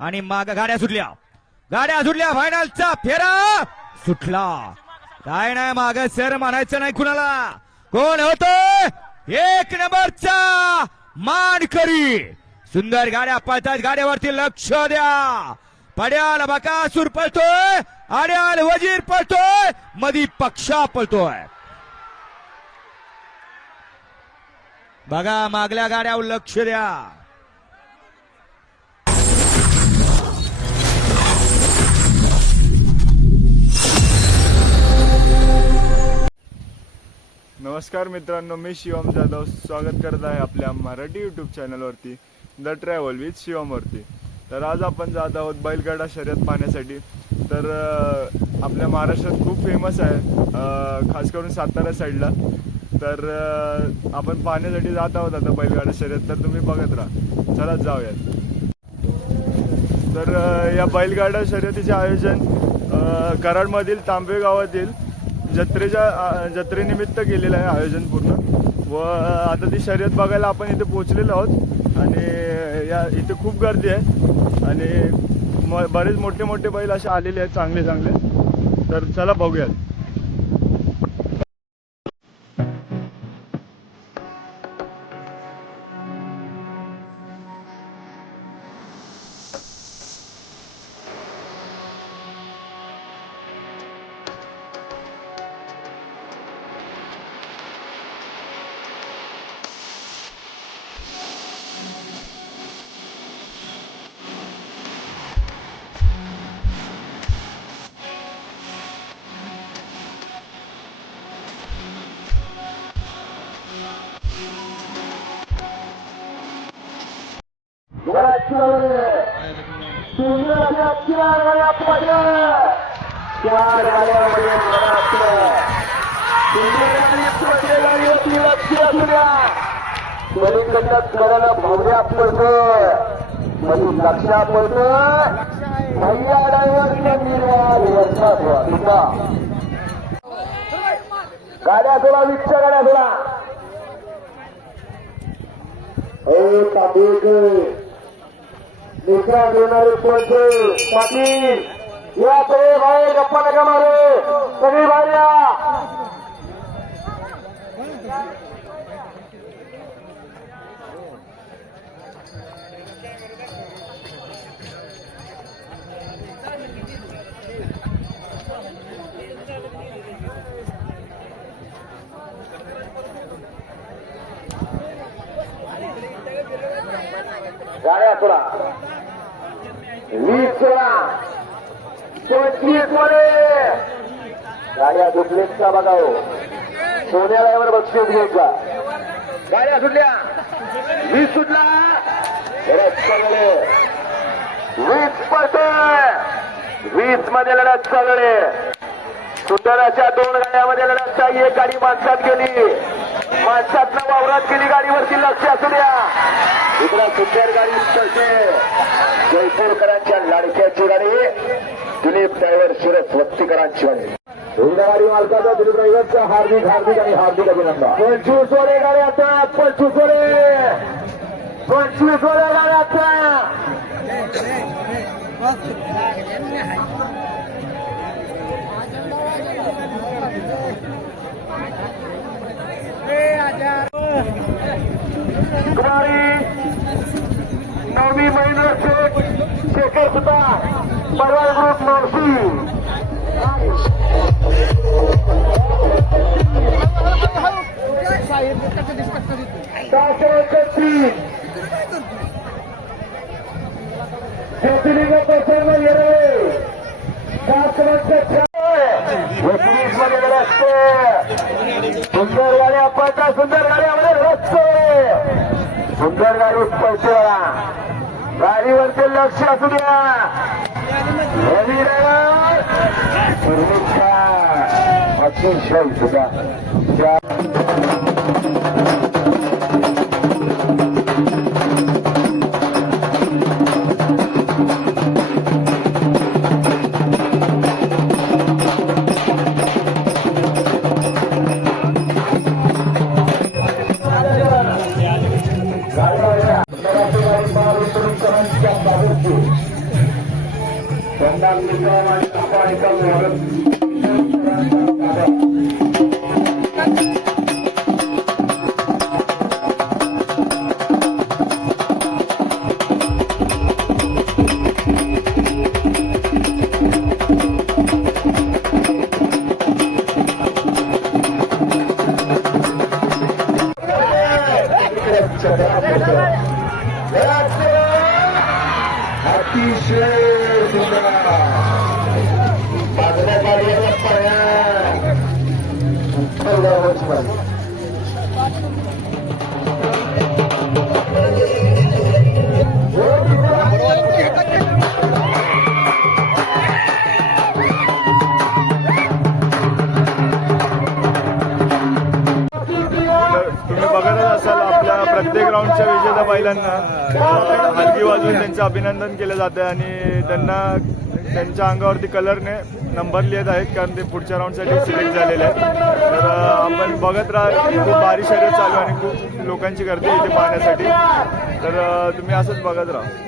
आणि माग गाड्या सुटल्या. गाड्या सुटल्या फायनलचा फेरा सुटला. काय नाही माग सर म्हणायचं नाही कुणाला. कोण होतोय एक नंबरचा मानकरी. सुंदर गाड्या पळतात गाड्यावरती लक्ष द्या. पड्याल बकासूर पळतोय आड्याल वजीर पळतोय मधी पक्षा पळतोय. बघा मागल्या गाड्यावर लक्ष द्या. नमस्कार मित्रांनो मी शिवम जाधव स्वागत करत आहे आपल्या मराठी यूट्यूब चॅनलवरती द ट्रॅव्हल विथ शिवमवरती तर आज आपण जात आहोत बैलगाडा शर्यत पाहण्यासाठी. तर आपल्या महाराष्ट्रात खूप फेमस आहे खास करून सातारा साईडला तर आपण पाहण्यासाठी जात आहोत आता बैलगाडा शर्यत तर तुम्ही बघत राहा. चला जाऊयात. तर या बैलगाडा शर्यतीचे आयोजन कराडमधील तांबे गावातील जत्रेच्या जत्रेनिमित्त केलेलं आहे आयोजन पूर्ण. व आता ती शर्यत बघायला आपण इथे पोहोचलेलो आहोत. आणि या इथे खूप गर्दी आहे. आणि म बरेच मोठे मोठे बैल असे आलेले आहेत चांगले चांगले तर चला बघूयात. करायला भावड्या पडतोय म्हणजे लक्षात पडतोय भैया ड्रायव्हर निर्वाह गाड्या थोडा विच्छ गाड्या थोडा हे दुसरा देणारे कोणते? पाटील. या सगळे बाहेर गप्पा नका मारे. सगळी बाहेर या. गाड्या सोडा. वीस सोळा. पंचवीसमध्ये. गाड्या दुखलेत का बघाव हो? सोन्यावर बक्षीस घेऊ का गाड्या सुटल्या. वीस सुटला. लढत वीस पडतोय. वीसमध्ये लढत सगळे सुंदराच्या दोन गाड्यामध्ये लढत एक गाडी माणसात गेली. माणसात वावरात गेली गाडीवरती. लक्ष असू द्या. इकडं सुंदर गाडी तसे जयपूरकरांच्या लाडक्याची गाडी दिलीप ड्रायव्हर शिरस वक्तीकरांची गाडी गाडी मालकाचा दिलीप ड्रायव्हरचा हार्दिक हार्दिक आणि हार्दिक अभिनंदन। पंचवीस वरे गाडी आता पंचवीस वरे पंचवीस वरे गाडी आता कुमारी नवमी महिना शेख शेखर सुद्धा परवाल ग्रुप मावशी. प्रसन्न सात एकवीसमध्ये रस्ते सुंदर गाड्या आपण सुंदर गाड्यामध्ये गाडी पळते गाडीवरती लक्ष असू द्या. रवी ड्रायव्हर अतिशय सुद्धा त्या आमदार तुकाराम आणि तर तुम्ही बघतच असाल आपल्या प्रत्येक राऊंडच्या विजेत्या बैलांना हलकी वाजवून त्यांचं अभिनंदन केलं जातं आणि त्यांना त्यांच्या अंगावरती कलरने नंबर लिहित आहेत कारण ते पुढच्या राऊंडसाठी सिलेक्ट झालेले आहेत. तर आपण बघत राहा खूप भारी शर्यत चालू आणि खूप लोकांची गर्दी आहे इथे पाहण्यासाठी. तर तुम्ही असंच बघत राहा.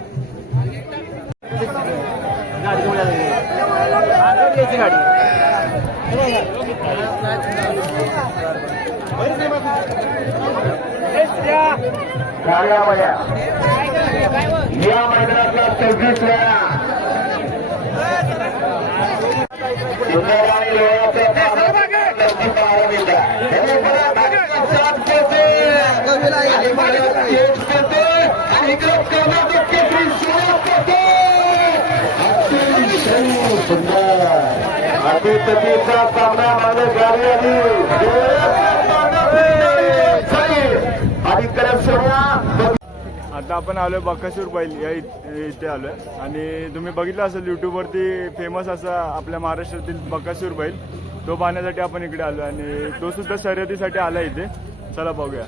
या मैदानातला सव्वीस वेळा. सुंदर सामना पाहायला गाडी आणि आणि सुरुवात आता आपण आलोय बकासूर बैल या इथे आलोय. आणि तुम्ही बघितलं असेल युट्यूबवरती फेमस असा आपल्या महाराष्ट्रातील बकासूर बैल. तो पाहण्यासाठी आपण इकडे आलो आणि तो सुद्धा शर्यतीसाठी आला इथे. चला बघूया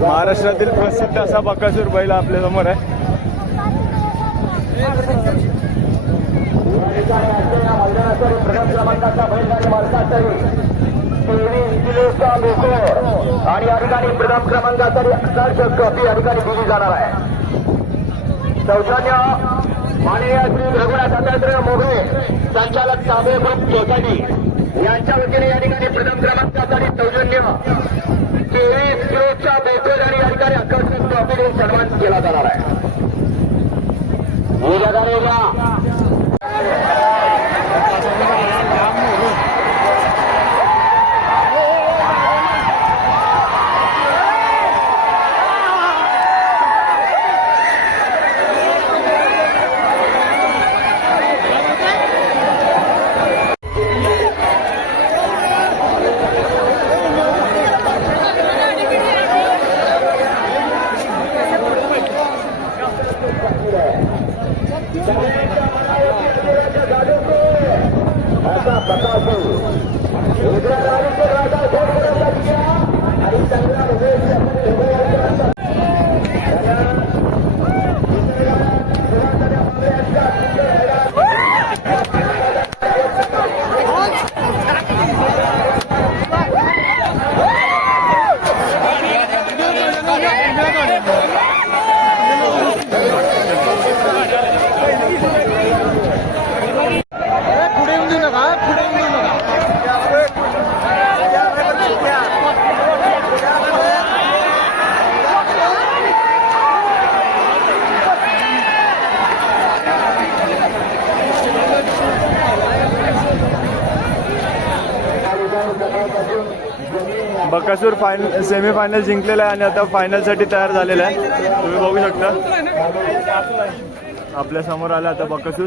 महाराष्ट्रातील प्रसिद्ध असा बकासूर बैल आपल्यासमोर आहे. प्रथम क्रमांकाचा आणि या ठिकाणी प्रथम क्रमांकाचा आदर्श ट्रॉफी या ठिकाणी दिली जाणार आहे. सौजन्य माननीय श्री रघुनाथ दत्तात्रय मोघे संचालक तांबे ग्रुप सोसायटी. यांच्या वतीने या ठिकाणी प्रथम क्रमांकासाठी सौजन्य तेवीस किलोचा बोकर आणि या ठिकाणी आकर्षक ट्रॉफी देऊन सन्मान केला जाणार आहे. उद्या बकासूर फायनल सेमीफायनल जिंकलेला आहे आणि आता फायनलसाठी तयार झालेला आहे. तुम्ही बघू शकता. आपल्यासमोर आला आता बकासूर.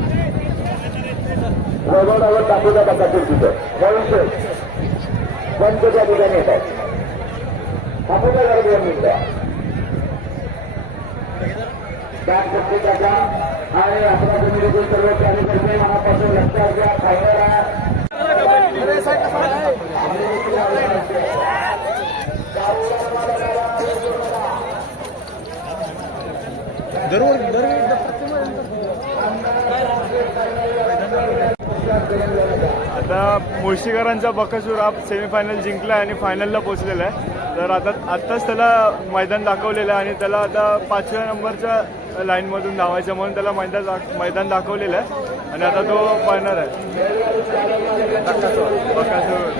घेऊन वगळावर दाखवता बघा तिथं. म्हणून भविष्य पंचच्या ठिकाणी येतात आहे दाखवता दोन मिनिटं त्या प्रत्येकाच्या आणि आपल्या जमिनीतील सर्व कार्यकर्ते मनापासून लक्षात घ्या. फायनल आहे आता मुळशीकरांचा बकासूर हा सेमीफायनल जिंकला आणि फायनलला पोहोचलेला आहे. तर आता आत्ताच त्याला मैदान दाखवलेलं आहे आणि त्याला आता पाचव्या नंबरच्या लाईनमधून धावायचं म्हणून त्याला मैदान दाख- मैदान दाखवलेलं आहे. आणि आता तो पळणार आहे. बकासूर. बकासूर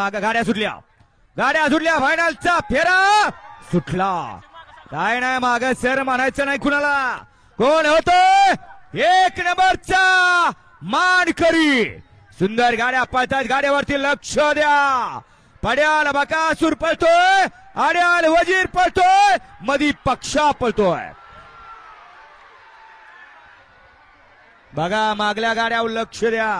माग गाड्या सुटल्या. गाड्या सुटल्या फायनलचा फेरा सुटला. काय नाही माग सर म्हणायचं नाही कुणाला. कोण होतोय एक नंबरचा मानकरी. सुंदर गाड्या पळतात गाड्यावरती लक्ष द्या. पड्याल बकासूर पळतोय आड्याल वजीर पळतोय मधी पक्षा पळतोय. बघा मागल्या गाड्यावर लक्ष द्या.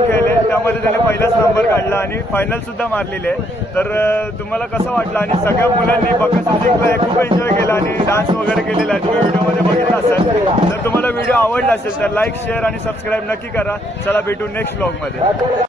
जेवढे खेळले त्यामध्ये त्याने पहिलाच नंबर काढला आणि फायनल सुद्धा मारलेली आहे. तर तुम्हाला कसं वाटलं? आणि सगळ्या मुलांनी बकासूर जिंकला खूप एन्जॉय केला आणि डान्स वगैरे केलेला आहे. तुम्ही व्हिडिओमध्ये बघितला असेल. तर तुम्हाला व्हिडिओ आवडला असेल तर लाईक शेअर आणि सबस्क्राईब नक्की करा. चला भेटू नेक्स्ट ब्लॉगमध्ये